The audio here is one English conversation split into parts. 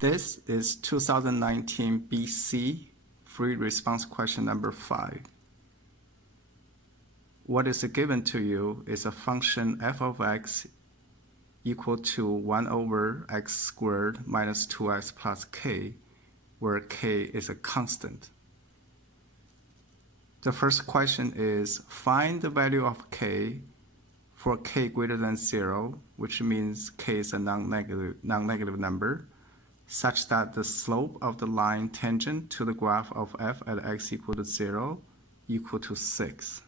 This is 2019 BC free response question number 5. What is given to you is a function f of x equal to 1 over x squared minus 2x plus k, where k is a constant. The first question is find the value of k for k greater than 0, which means k is a non-negative number, such that the slope of the line tangent to the graph of f at x equal to 0 equal to 6.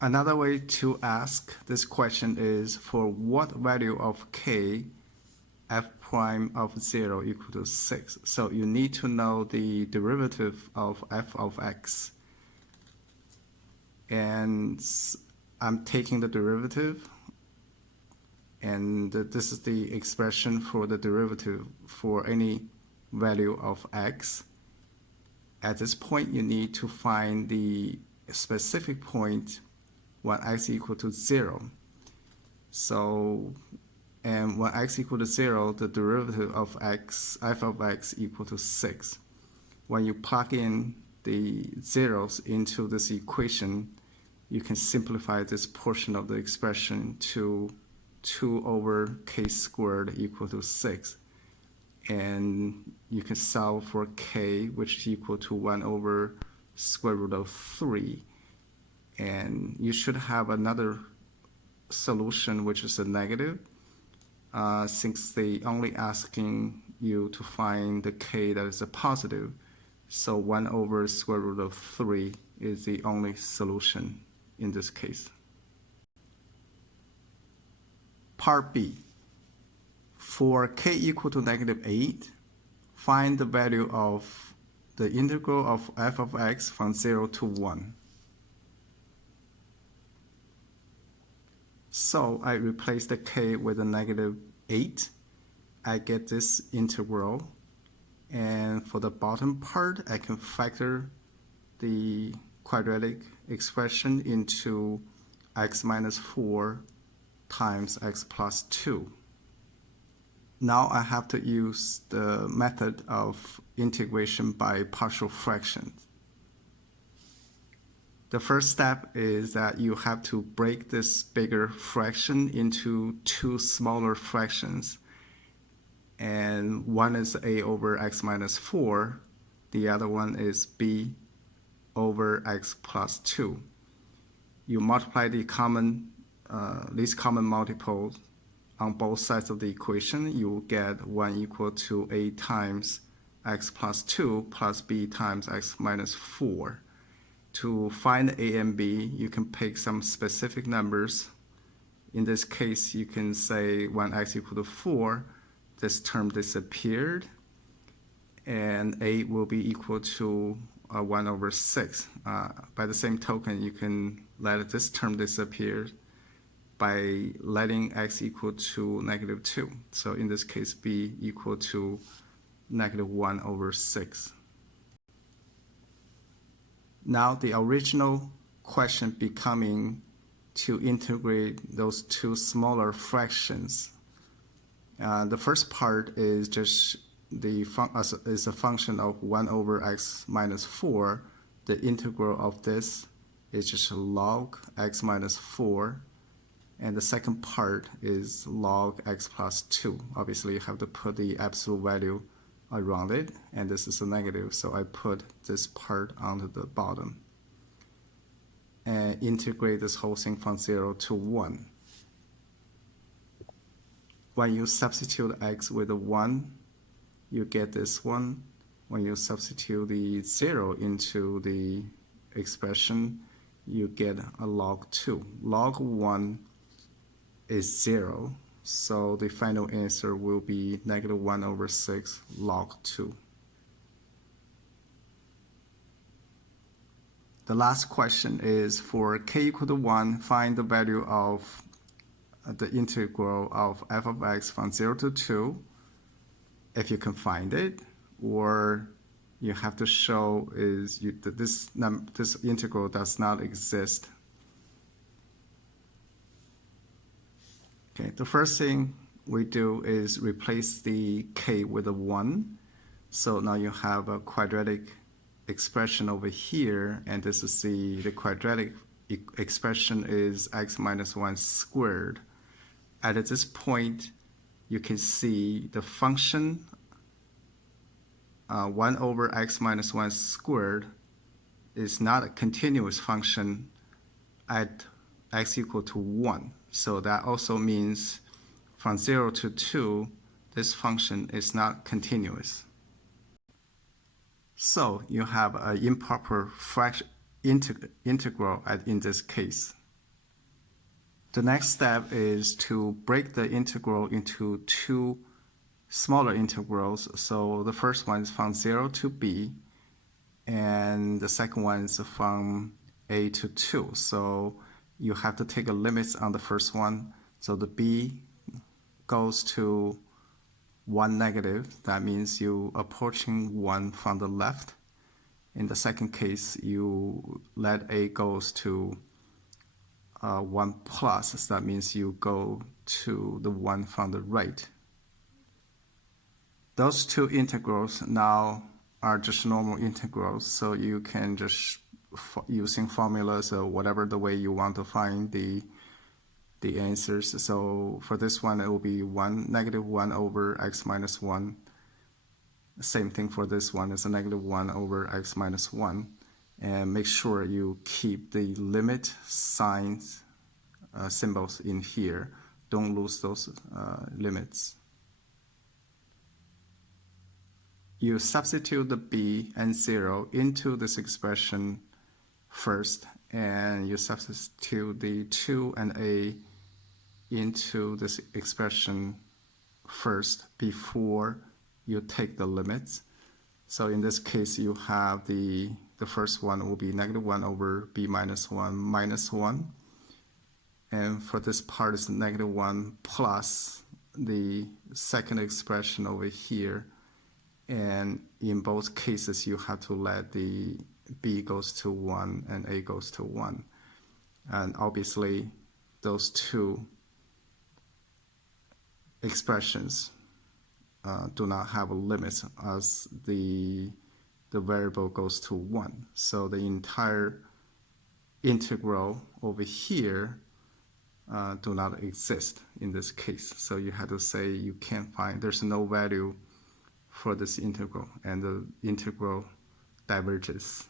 Another way to ask this question is for what value of k f prime of 0 equal to 6. So you need to know the derivative of f of x. And I'm taking the derivative, and this is the expression for the derivative for any value of x. At this point, you need to find the specific point when x equal to 0. So, and when x equal to 0, the derivative of x, f of x equal to 6. When you plug in the zeros into this equation, you can simplify this portion of the expression to 2 over k squared equal to 6. And you can solve for k, which is equal to 1 over square root of 3. And you should have another solution, which is a negative, since they only asking you to find the k that is a positive. So 1 over square root of 3 is the only solution in this case. Part B. For k equal to -8, find the value of the integral of f of x from 0 to 1. So I replace the k with a -8. I get this integral. And for the bottom part, I can factor the quadratic expression into x minus 4 times x plus 2. Now I have to use the method of integration by partial fractions. The first step is that you have to break this bigger fraction into 2 smaller fractions. And one is a over x minus 4, the other one is b over x plus 2. You multiply the least common multiples on both sides of the equation. You will get 1 equal to a times x plus 2 plus b times x minus 4. To find a and b, you can pick some specific numbers. In this case, you can say when x equal to 4, this term disappeared, and a will be equal to 1 over 6. By the same token, you can let this term disappear by letting x equal to -2. So in this case, b equal to -1 over 6. Now the original question becoming to integrate those 2 smaller fractions. The first part is just is a function of 1 over x minus 4. The integral of this is just log x minus 4. And the second part is log x plus 2. Obviously, you have to put the absolute value around it, and this is a negative, so I put this part onto the bottom. And integrate this whole thing from 0 to 1. When you substitute x with a 1, you get this one. When you substitute the 0 into the expression, you get a log 2. Log 1 is 0, so the final answer will be -1 over 6 log 2. The last question is for k equal to 1, find the value of the integral of f of x from 0 to 2, if you can find it, or you have to show that this integral does not exist. Okay, the first thing we do is replace the k with a 1. So now you have a quadratic expression over here, and this is the quadratic expression is x minus 1 squared. At this point, you can see the function 1 over x minus 1 squared is not a continuous function at x equal to 1. So that also means from 0 to 2, this function is not continuous. So you have an improper fraction integral in this case. The next step is to break the integral into two smaller integrals. So the first one is from 0 to b, and the second one is from a to 2. So you have to take a limits on the first one. So the b goes to 1 negative. That means you approaching 1 from the left. In the second case, you let a goes to 1 plus. So that means you go to the 1 from the right. Those two integrals now are just normal integrals, so you can just using formulas or whatever the way you want to find the answers. So for this one, it will be negative 1 over x minus 1. Same thing for this one, it's a negative 1 over x minus 1. And make sure you keep the limit signs, symbols in here. Don't lose those limits. You substitute the b and 0 into this expression first, and you substitute the 2 and a into this expression first before you take the limits. So in this case, you have the first one will be negative 1 over b minus 1 minus 1. And for this part is negative 1 plus the second expression over here. And in both cases, you have to let the b goes to 1 and a goes to 1. And obviously, those two expressions do not have a limit as the variable goes to 1. So the entire integral over here do not exist in this case. So you have to say you can't find, there's no value for this integral, and the integral diverges.